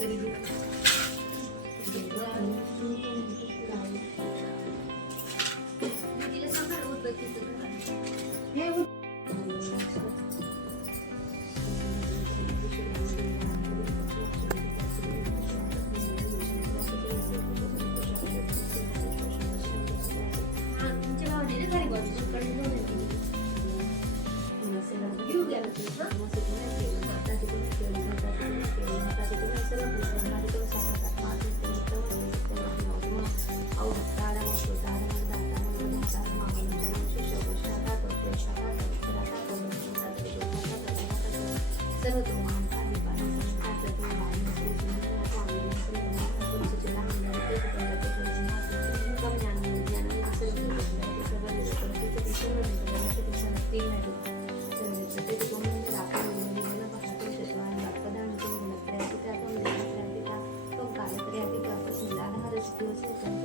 تريدون Thank you.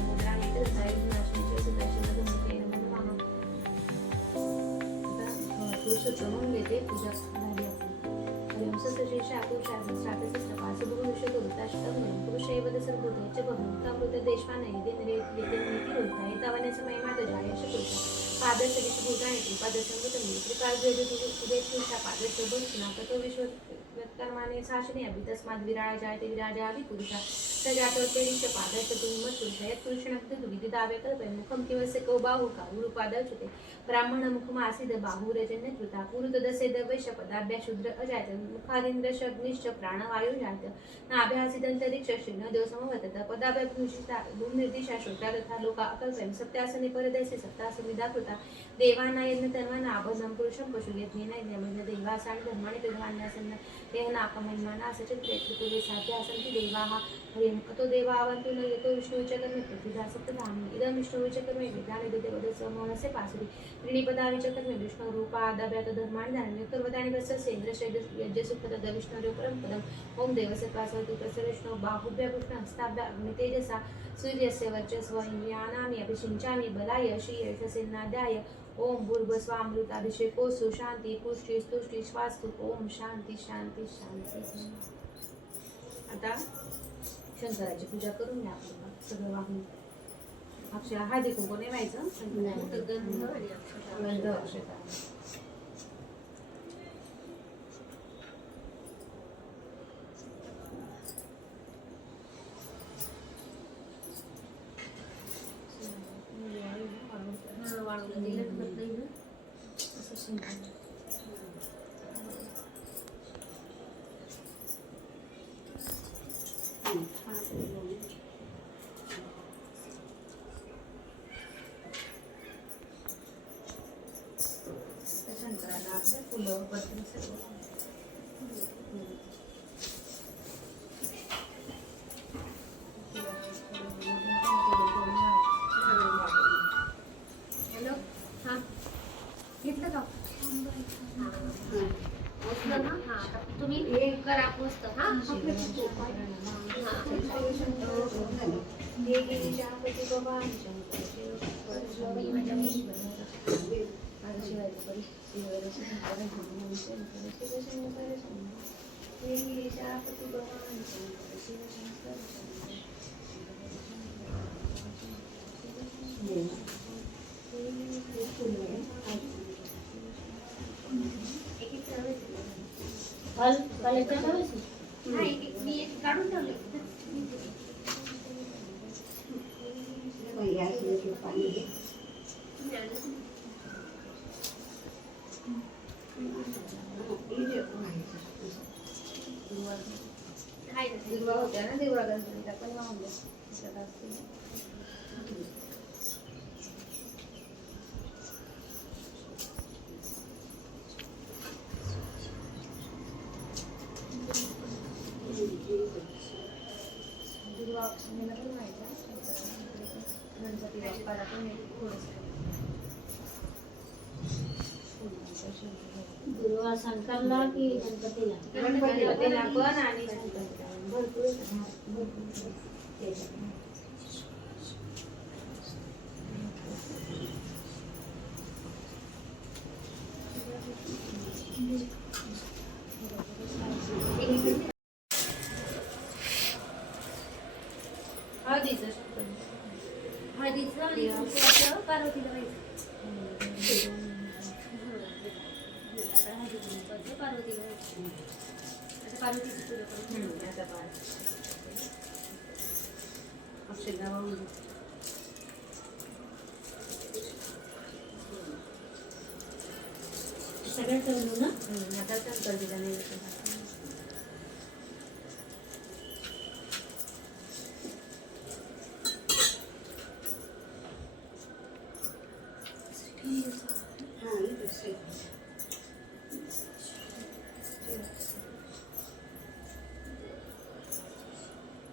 मुद्राणि एकदशाय गुणाश्रीचे Sudarshan गमते नमः नमः पुरुषोत्तमं येते पूजा झाली आपली हरिओम सतशेषा पुरुषार्थं श्रातसस्तपास गुरुविषयतोरुताष्टम पुरुषैव सर्वभूतैश्च भगवन्तामृत देशपानये दिनरे विद्येति रोताय तवने समय मातजाय शकुता पादश তার যদি তুমি শুভেচ্ছা পাবে শুভ স্নাতক বিষয় कर्माने साशने अभि तस्माद् विराळ जायते विराजावि पुरुषा। स जातोत्तरीश्च पादश तुम पुरुष यत् पुरुषणक्ति दुविधि दावे कल्पय मुखम किमस्य कौ बाहु का उरुपादच्युते ब्राह्मण मुखम आसीद बाहुरजन्य कृता पुरुतदसे दवैश्य पदाभ्या शूद्र अजायत। मुखादिंद्र शग्निश्च प्राणवायु जायत। नाभ्यासिदंतरिक्ष शिन देव पदाभ्य भूषिता भूनिर्दिशा श्रोता तथा लोका अकल्पयन्। सत्यासने परदेशे सत्तासनिदा कृता देवानायन तन्वाना आबोधं पुरुषं पशु यज्ञेन यज्ञमग्न देवासानि धर्माणि प्रधान्यासन्न। देह नाकमन्मानासच त्रिपुरे साध्य सन्ति देवाः हरिं अतो देवावन्तु न यतो विष्णूच्या कर्मे प्रतिधा सप्तधामी इदं विष्णूच्या कर्मे विधाने देवदस पासुरि पासुरी कर्मे विष्णू रूपा आदाभ्यात धर्माणि दानि उत्तरवदानि वस्य इंद्र यज्ञ सुखद विष्णु परम देवस्य पासवति तस्य विष्णो बाहुभ्य कृष्ण हस्ताभ्य अग्नि सूर्यस्य वर्चस्व इंद्रियाणानि अभिषिञ्चामि बलाय श्रीयशसेनाद्याय ओम भूर्भस्वामृताभिषेकोऽस्तु शांती पुष्टी स्तुष्टी स्वास्तु ओम शांती शांती शांती आता शंकराची पूजा करून घ्या आपण सगळं वाहून अक्षर हळदी कुंकू फक्त गंध. गंध अक्षता हा, वाळूला दिलं तर नाही ना. असं शिंपडलं. त्या शंकराला आपलं फुलं काल काल एकदा करायची मी काढून ठेवले दिवा होत्या ना दिवा गणपतीला पण वाहून द्या त्याच्यात असतील. दिवा ऑप्शनला पण व्हायचा गणपती बाप्पाला पण एक थोडंसं गुरुवार शंकरला की गणपतीला. गणपतीला पण आणि शंकराला. भरपूर. हळदीचं आणि कुंकवाचं पार्वतीला व्हायचं आता हळदी पार्वतीला व्हायचं आता पार्वतीची पूजा करू आता सगळ्यात ना आता शंकर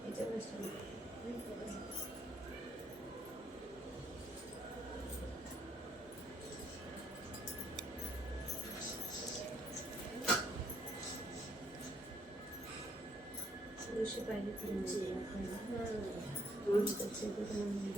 मिळेल आपल्याला. त्याचे ते पण आम्ही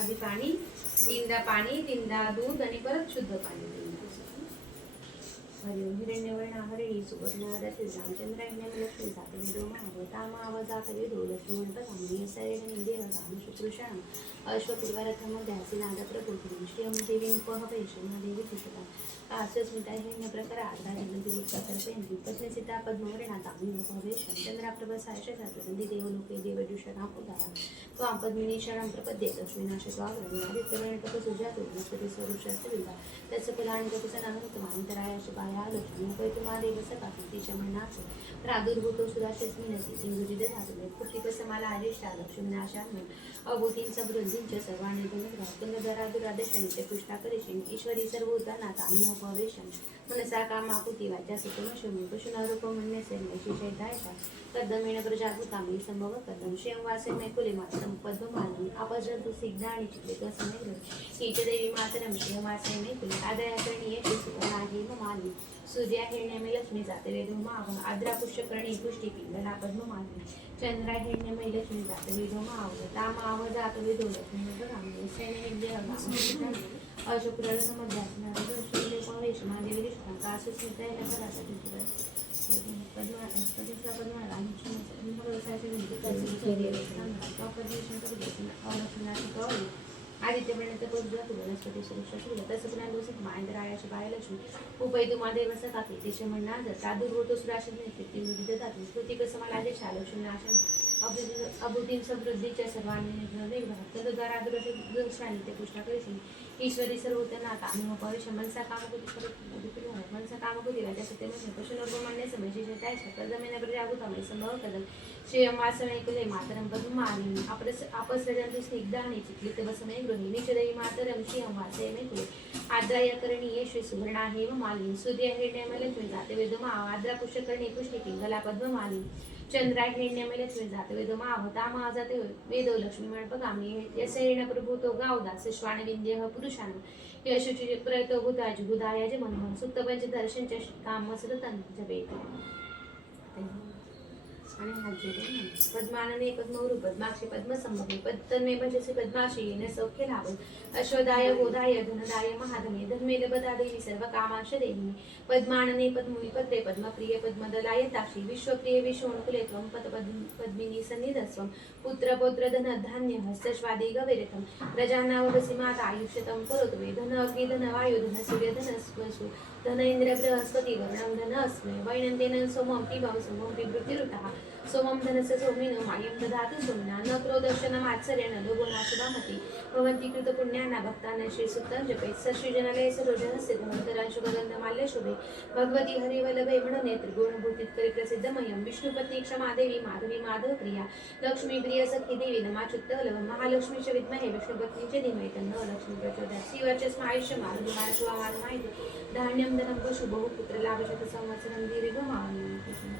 आधी पाणी तीनदा पाणी तीनदा दूध आणि परत शुद्ध पाणी. हरिओम हिरण्यवर्ण हरे हिरण्यकेणी सुवर्ण रथित रामचंद्र लक्ष्मी जाते वेदो महाव तामाव जात वेदो लक्ष्मी म्हणतात सैन निंदेह राम शुक्रुषण अश्वपूर्वारथमध्ये हसी नाद प्रभू श्रीयम देवी उपहपेश महादेवी तिष्ठता कास्यस्मिता हिरण्य प्रकार आद्रा जगंती उत्तरपयंती पद्मसिता पद्मवर्णा तामी उपहवेश चंद्राप्रभ सायश सातवंदी देवलोके देवदुषणाम उदारा त्वां पद्मिनी शरणं प्रपद्ये लक्ष्मीनाश त्वाग्रमे आदित्यवर्ण तपसुजातो वनस्पती स्वरूपशास्त्रविदा तस्य फलानि तपसनानन्तमान्तराय शुभाया लक्ष्मी उपैतु मादेव सका तिशमनाच प्रादुर्भूतो सुराशस्मिनसि सिंधुजिदधातु मे पुत्रिकसमाला आदिष्टा लक्ष्मीनाशान्य अभूतीं समृद्धीं च सर्वाणि गुणग्राहकुलधरादुरादेशानि च पुष्टाकरिषिन् ईश्वरी सर्वभूतानाथ अनुपवेशन् मनसा कामाकुति वाचा सुतमशमी पशुनारूपमन्यस्य मैशिषैतायता कदमेण प्रजाभूतामि सम्भव कदं श्रियं वासे मातम कुले मातरं पद्ममालम् अपजन्तु कीचदेवी मातरं श्रियं वासे मे कुले आदयाकर्णीये सूर्या हिरण्यमे लक्ष्मी जाते वेदो माव आद्रा पुष्यकर्णी पुष्टी पद्म पद्ममालि चंद्रा हिरण्यमे लक्ष्मी जाते वेदो माव तामाव जात वेदो लक्ष्मी बघामी अशुक्र समध्यासना पवेश महादेवी पद्मा पद्मा आदित्य पर्यंत पद्मातु वनस्पती सुरक्षा सुरू तसं पुन्हा दोषित मायंद्रायाची बायलक्ष्मी उपैतु मादेव सकाकी तिचे म्हणणार जर प्रादुर्भूतो सुराशन ती विविध धातू स्तुती कसं मला आदेश लक्ष्मी नाशन अभूतीन समृद्धीच्या सर्वांनी तदुदारादुराशाने ते पुष्टा करीशी ईश्वरी सर्वोत्तनाथ आम्ही उपवेश मनसा कामकृती मनसा कामकृती राजा सत्यमध्ये पशुनर्गमान्य समयशी शेतायच्या कर्जमेन प्रजाभूतामय संभव कदम श्रेयम वासमे कुले मातरम पद्मानी अपरस अपसरजंतु स्निग्धानि चित्लित वसमे गृही निचरई मातरम श्रियम वासे मे कुले आद्राय करणीये श्री सुवर्णा हेम मालिनी सूर्य हिरण्यम लक्ष्मी जाते वेदमा आद्रा पुष्यकर्णी पुष्टी पिंगला पद्ममालिनी चंद्रा हिरण्यम लक्ष्मी जाते वेदमा आवता मा जाते वेदो लक्ष्मी म्हणपगामी यसेण प्रभूतो गावदास श्वान विंद्य पुरुषान. यशुची प्रयतो भूताज भूदायाज मनोहर. सुप्त पंच दर्शनच्या काम सततं जपे અને હાથ જોડે પદ્માનને પદ્મવરુ પદ્માક્ષી પદ્મસંભવે પદ્મને ભજસે પદ્માશ્રીને સૌખ્ય લાભો અશ્વદાય, ગોદાય ધનદાય મહાધને ધર્મેને બધા દેવી સર્વ કામાંશ દેવી પદ્માનને પદ્મુનિ પદ્રે પદ્મપ્રિય, પદ્મદલાય, તાક્ષી, વિશ્વપ્રિય વિશ્વણકુલે ત્વમ, પદ પદ્મિની સન્નિધસ્વમ. પુત્ર, પૌત્ર, ધન, ધાન્ય હસ્તશ્વાદી ગવેરથમ. પ્રજાનાવગસી માતા, આયુષ્યતમ કરોતુ વે. ધન અગ્નિ, ધન વાયુ, ધન સૂર્ય, ધન સ્વસુ ધન ઇન્દ્ર, બૃહસ્પતિ, વરુણમ, ધન અસ્મે વૈણંતેન સોમમ પીબમ સોમમ પીવૃતિરુતા सोमधनस्य सोमिन मायं ददातु सोमिना। न क्रोदर्शनमात्सर्येण लोभोना शुभामति भवन्ति कृतपुण्याना भक्तानां श्रीसुक्तं जपेत् सश्रीजनालये सरोजनस्य धनोत्तरांशुगन्धमाल्य शुभे। भगवती हरिवल्लभे म्हणून त्रिगुणभूतीत प्रसिद्धमयं विष्णुपत्नी क्षमादेवी माधवी माधव प्रिया। लक्ष्मी सखी देवी नमाच्युत्तलव महालक्ष्मी च विद्महे विष्णुपत्नीचे धीमहि तन्नो। लक्ष्मी प्रचोदयात्। श्रीवर्चस्म आयुष्य मारुति धान्यं धनं पशु पुत्रलाभशतसंवत्सरं पुत्र लाभशत दीर्घमायु।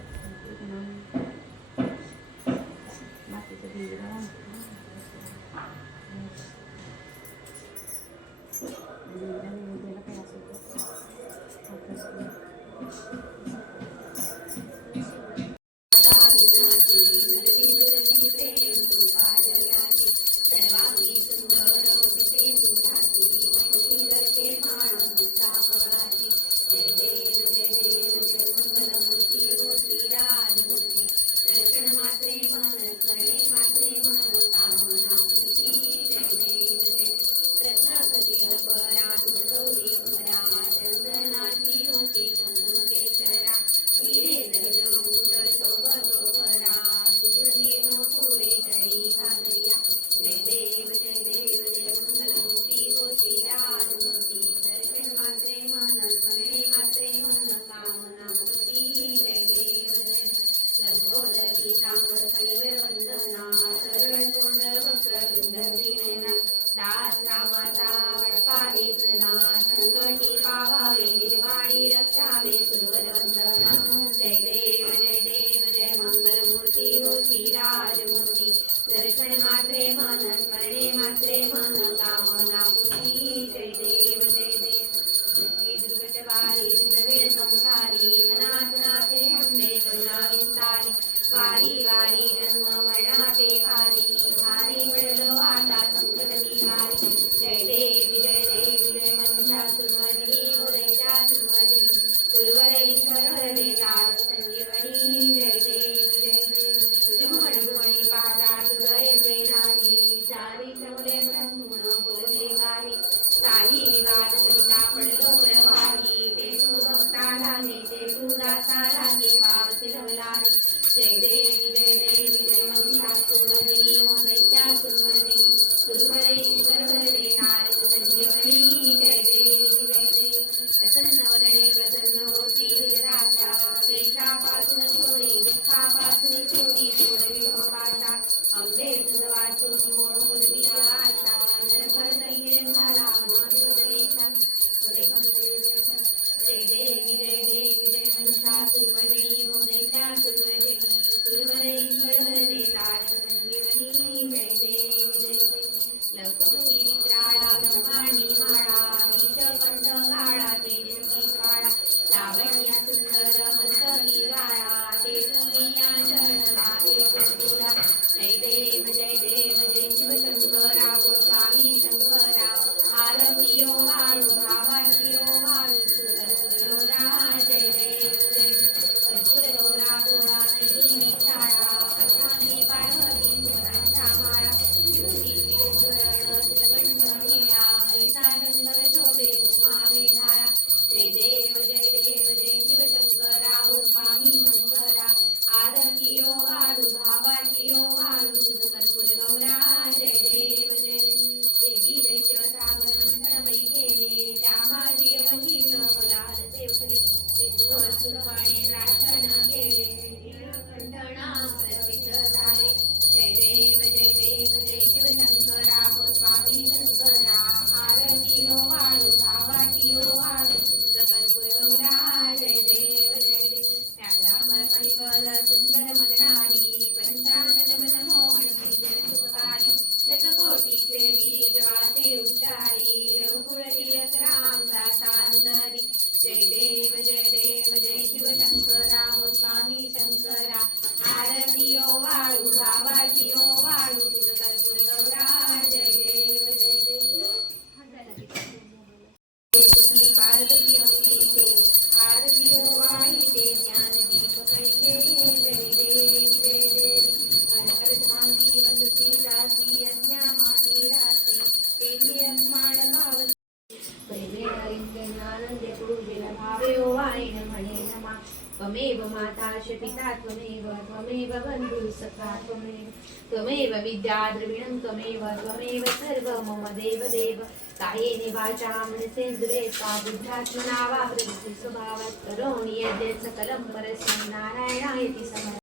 पिता त्वमेव त्वमेव बन्धुः सखा त्वमेव त्वमेव विद्या द्रविणं त्वमेव त्वमेव सर्व मम देवदेव कायेन कायेने वाचा मनसेन्द्रिये सा बुद्ध्यात्मना वा प्रवृत्ति स्वभावात् करोमि यद्यत् सकलं परस्मै नारायणाय समर्पयामि.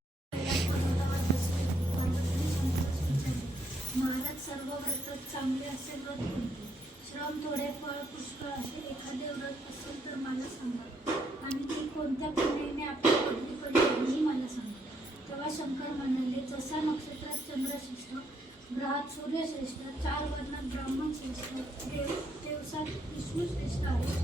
महाराज सर्व व्रत चांगले असेल व्रत श्रम थोडे फळ पुष्कळ असे एखादे व्रत असेल तर मला सांगा. आणि ती कोणत्या पुण्याने आपल्या पदवी पडली मला सांगा. तेव्हा शंकर म्हणाले जसा नक्षत्रात चंद्रश्रेष्ठ ग्रहात सूर्यश्रेष्ठ चार वर्णात ब्राह्मण श्रेष्ठ देव दिवसात विष्णू श्रेष्ठ आहे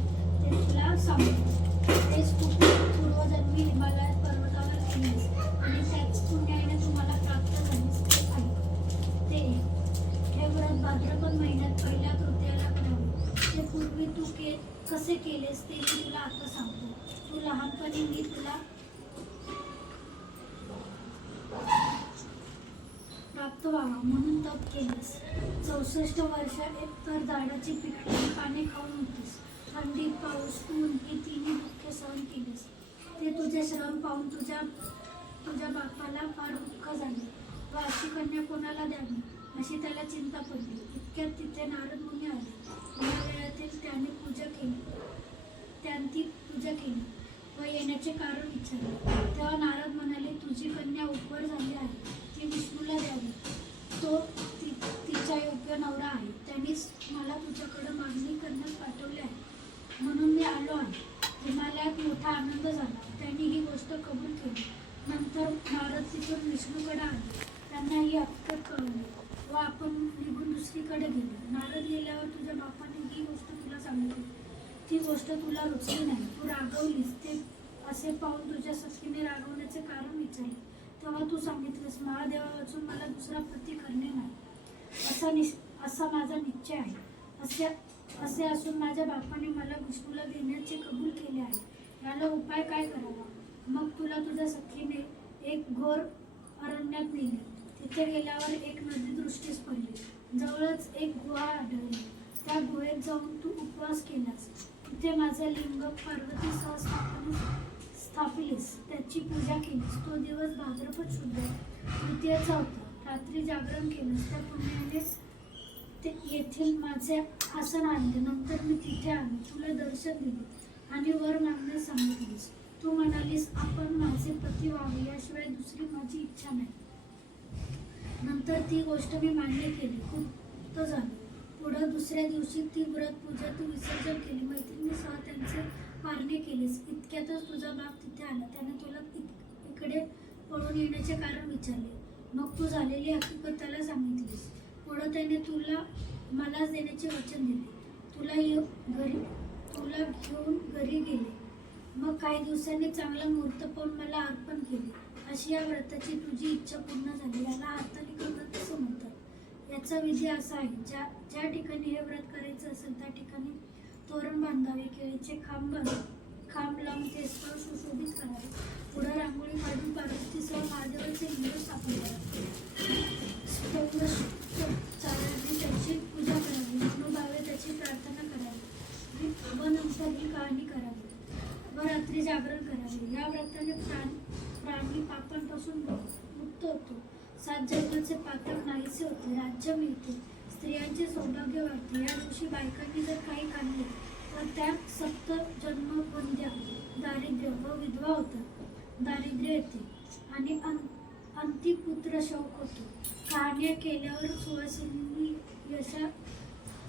ते तुला सांगतो. तेच खूप पूर्वजन्मी हिमालयात पर्वतावर केलीस आणि त्याच पुण्याने तुम्हाला प्राप्त झालीस ते हे व्रत भाद्रपद महिन्यात पहिल्या कृती ते पूर्वी तू के कसे केलेस ते मी तुला आता सांगतो. तू लहानपणी मी तुला प्राप्त व्हावा म्हणून तप केलेस. चौसष्ट वर्ष एक तर झाडाची पिकलेली पाने खाऊन होतीस. थंडी पाऊस ऊन ही तिन्ही दुःखे सहन केलेस. ते तुझे श्रम पाहून तुझ्या तुझ्या बापाला फार दुःख झाले. व अशी कन्या कोणाला द्यावी? अशी त्याला चिंता पडली. इतक्यात तिथे नारद हिमालयातील त्याने पूजा केली. त्यांनी पूजा केली व येण्याचे कारण विचारले. तेव्हा नारद म्हणाले तुझी कन्या उपवर झाली आहे. ती विष्णूला द्यावी. तो ति तिचा योग्य नवरा आहे. त्यांनीच मला तुझ्याकडे मागणी करण्यास पाठवले आहे. म्हणून मी आलो आहे. हिमालयात मोठा आनंद झाला. त्यांनी ही गोष्ट कबूल केली. नंतर नारद तिथून विष्णूकडे आले. त्यांना ही हकीकत कळवली व आपण निघून दुसरीकडे गेलो नारद गेल्यावर तुझ्या बापाने ही गोष्ट तुला सांगितली ती गोष्ट तुला रुचली नाही तू रागवलीस ते असे पाहून तुझ्या सखीने रागवण्याचे कारण विचारले. तेव्हा तू सांगितलंस महादेवा वाचून मला दुसरा पती करणे नाही. असा निश असा माझा निश्चय आहे. असे असे असून माझ्या बापाने मला विष्णूला देण्याचे कबूल केले आहे. याला उपाय काय करावा? मग तुला तुझ्या सखीने एक घोर अरण्यात नेले. तिथे गेल्यावर एक नदी दृष्टीस पडली. जवळच एक गुहा आढळली. त्या गुहेत जाऊन तू उपवास केलास. तिथे माझे लिंग पार्वतीसह स्थापन स्थापिलीस त्याची पूजा केलीस. तो दिवस भाद्रपद शुद्ध तृतीयेचा होता. रात्री जागरण केलंस. त्या पुण्याने ते येथील माझे आसन आणले. नंतर मी तिथे आले. तुला दर्शन दिले आणि वर मागण्यास सांगितलीस. तू म्हणालीस आपण माझे पती व्हावे. याशिवाय दुसरी माझी इच्छा नाही. नंतर ती गोष्ट मी मान्य केली. खूप झाली. पुढं दुसऱ्या दिवशी ती व्रत पूजा तू विसर्जन केली. मैत्रिणीसह त्यांचे मारणे केलेस. इतक्यातच तुझा बाप तिथे आला. त्याने तुला इत- इकडे पळून येण्याचे कारण विचारले. मग तू झालेली हकीकत त्याला सांगितलीस. पुढं त्याने तुला मलाच देण्याचे वचन दिले. तुला येऊ घरी तुला घेऊन घरी गेले. मग काही दिवसांनी चांगला मुहूर्त पाहून मला अर्पण केले. अशी या व्रताची तुझी इच्छा पूर्ण झाली. याला हाताने व्रत असं म्हणतात. याचा विधी असा आहे. ज्या ज्या ठिकाणी हे व्रत करायचं असेल त्या ठिकाणी तोरण बांधावे केळीचे खांब बांधावे खांब लावून ते स्थळ सुशोभित करावे. पुढे रांगोळी काढून पार्वतीसह महादेवाचे लिंग स्थापन करावे. त्याची पूजा करावी. मनोभावे त्याची प्रार्थना करावी. व ही कहाणी करावी. व रात्री जागरण करावे. या व्रताने प्राण प्राणी पापांपासून मुक्त होतो. सात जन्माचे पातक नाहीसे होते. राज्य मिळते. स्त्रियांचे सौभाग्य वाढते या दिवशी बायकांनी जर काही काढले तर त्या सप्त जन्म बंद्या दारिद्र्य व विधवा होतात. दारिद्र्य येते आणि अंतिम पुत्र शौक होतो. कहाण्या केल्यावर सुवासिनी यशा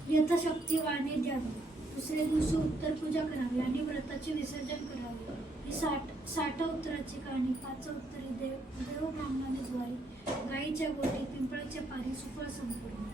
यथाशक्ती वाणे द्यावी. दुसऱ्या दिवशी उत्तर पूजा करावी आणि व्रताचे विसर्जन करावे. ही साठ साठ उत्तराची कहाणी पाच उत्तरी देव देव ब्राह्मणाने द्वारे गाईच्या गोटी पिंपळाच्या पारी सुफळ संपूर्ण.